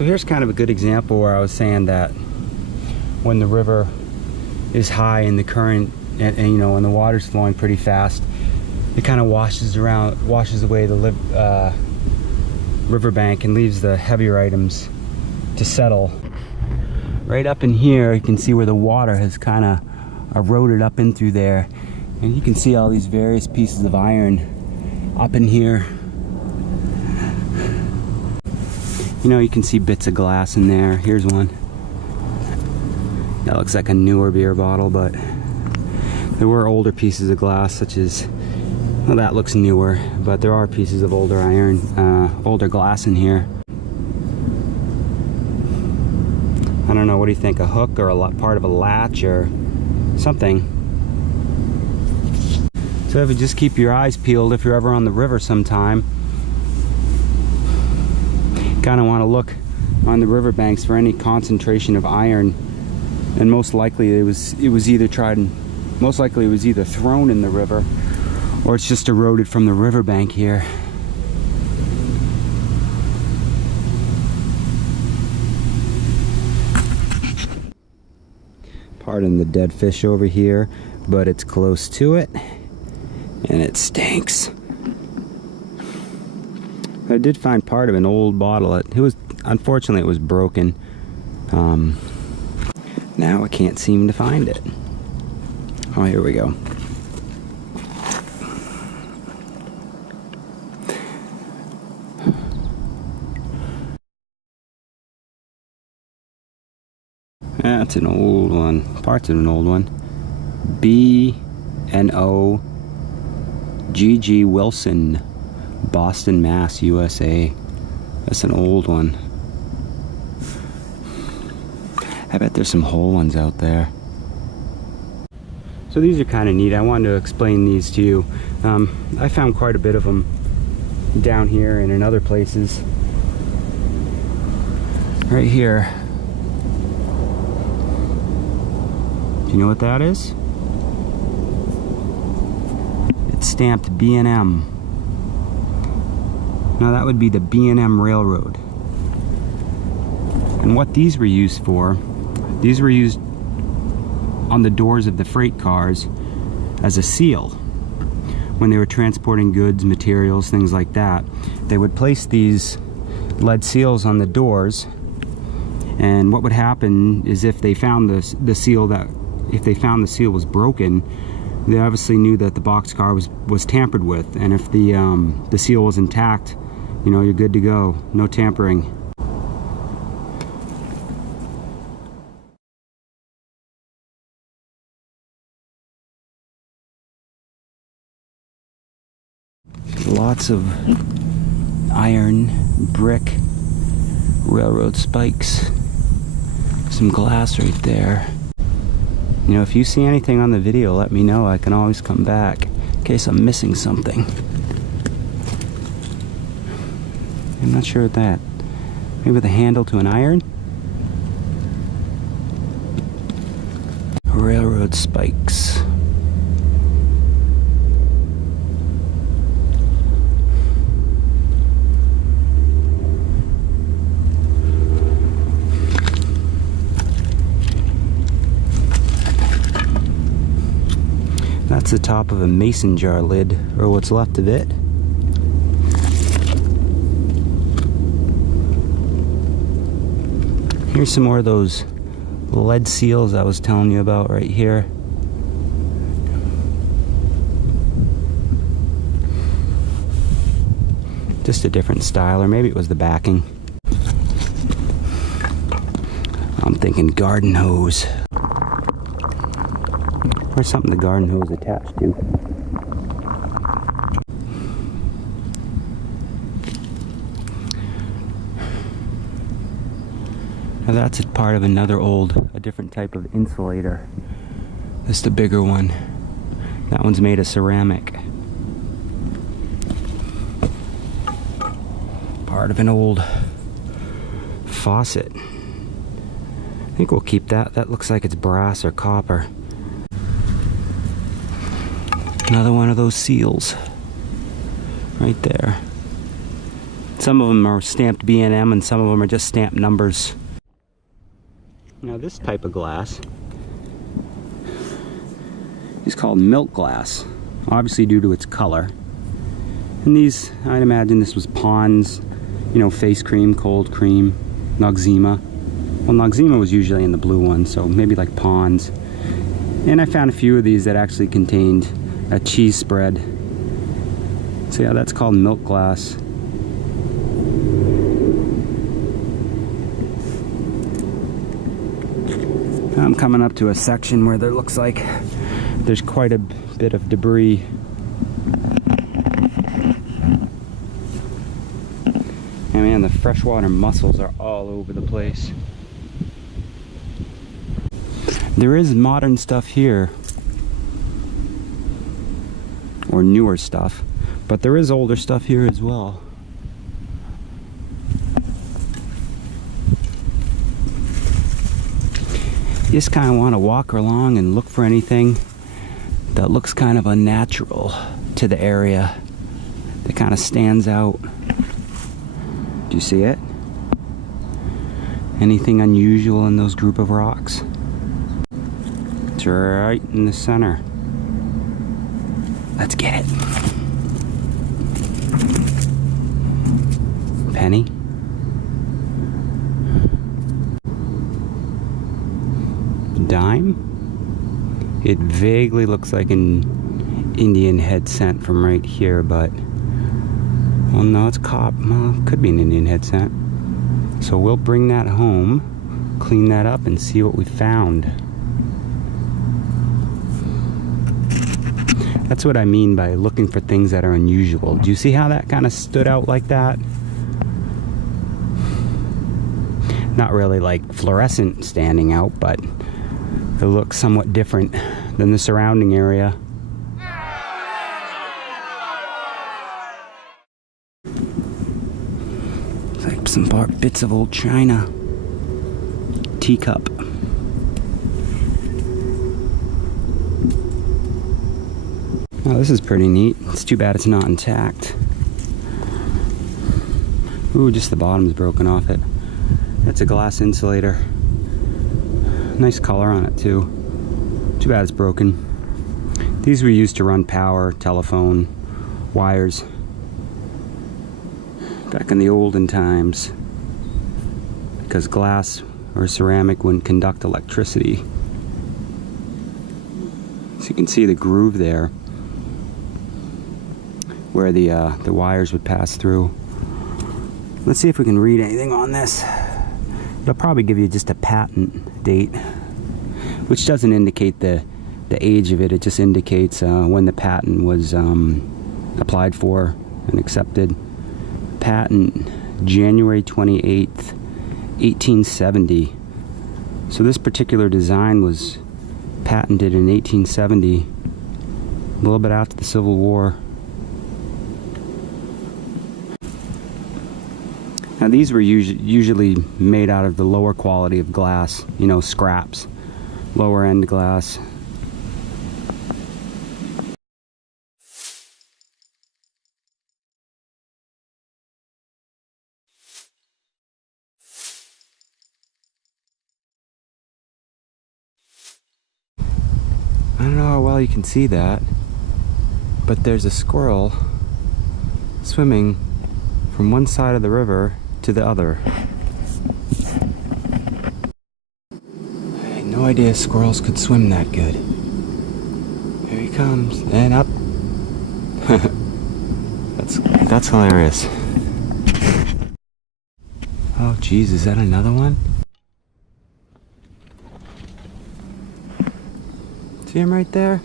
So here's kind of a good example where I was saying that when the river is high and the current and you know, when the water's flowing pretty fast, it kind of washes away the riverbank and leaves the heavier items to settle. Right up in here, you can see where the water has kind of eroded up in through there, and you can see all these various pieces of iron up in here. You know, you can see bits of glass in there. Here's one. That looks like a newer beer bottle, but there were older pieces of glass, such as, well, that looks newer, but there are pieces of older iron, older glass in here. I don't know, what do you think? A hook or a part of a latch or something? So if you just keep your eyes peeled, if you're ever on the river sometime, kind of want to look on the riverbanks for any concentration of iron, and most likely it was either thrown in the river, or it's just eroded from the riverbank here. Pardon the dead fish over here, but it's close to it and it stinks. I did find part of an old bottle. It was, unfortunately, it was broken. Now I can't seem to find it. Oh, here we go. That's an old one. Parts of an old one. B&O G.G. Wilson, Boston, Mass, USA. That's an old one. I bet there's some whole ones out there. So these are kind of neat. I wanted to explain these to you. I found quite a bit of them down here and in other places. Right here. Do you know what that is? It's stamped B&M. Now that would be the B&M Railroad. And what these were used for, these were used on the doors of the freight cars as a seal. When they were transporting goods, materials, things like that, they would place these lead seals on the doors, and what would happen is if they found the seal was broken, they obviously knew that the boxcar was tampered with, and if the seal was intact, you know, you're good to go. No tampering. Lots of iron, brick, railroad spikes, some glass right there. You know, if you see anything on the video, let me know. I can always come back in case I'm missing something. I'm not sure what that. Maybe the handle to an iron? Railroad spikes. That's the top of a mason jar lid, or what's left of it. Here's some more of those lead seals I was telling you about right here. Just a different style, or maybe it was the backing. I'm thinking garden hose. Or something the garden hose attached to. Now that's a part of a different type of insulator. This is the bigger one. That one's made of ceramic. Part of an old faucet. I think we'll keep that. That looks like it's brass or copper. Another one of those seals right there. Some of them are stamped B&M and some of them are just stamped numbers. Now this type of glass is called milk glass, obviously due to its color. And these, I'd imagine this was Pond's, you know, face cream, cold cream, Noxzema. Well, Noxzema was usually in the blue one, so maybe like Pond's. And I found a few of these that actually contained a cheese spread. So yeah, that's called milk glass. I'm coming up to a section where there looks like there's quite a bit of debris. And man, the freshwater mussels are all over the place. There is modern stuff here, or newer stuff, but there is older stuff here as well. You just kind of want to walk along and look for anything that looks kind of unnatural to the area, that kind of stands out. Do you see it? Anything unusual in those group of rocks? It's right in the center. Let's get it. Penny? Dime? It vaguely looks like an Indian head scent from right here, but well, no, it's well, could be an Indian head scent. So we'll bring that home, clean that up, and see what we found. That's what I mean by looking for things that are unusual. Do you see how that kind of stood out like that? Not really like fluorescent standing out, but it looks somewhat different than the surrounding area. It's like some bits of old china. Teacup. Oh, this is pretty neat. It's too bad it's not intact. Ooh, just the bottom's broken off it. It's a glass insulator. Nice color on it too. Too bad it's broken. These were used to run power, telephone, wires back in the olden times, because glass or ceramic wouldn't conduct electricity. So you can see the groove there where the wires would pass through. Let's see if we can read anything on this. It'll probably give you just a patent date, which doesn't indicate the age of it. It just indicates when the patent was applied for and accepted. Patent January 28th, 1870. So this particular design was patented in 1870, a little bit after the Civil War. Now these were usually made out of the lower quality of glass, you know, scraps, lower end glass. I don't know how well you can see that, but there's a squirrel swimming from one side of the river to the other. I had no idea squirrels could swim that good. Here he comes, and up. That's hilarious. Oh geez, is that another one? See him right there?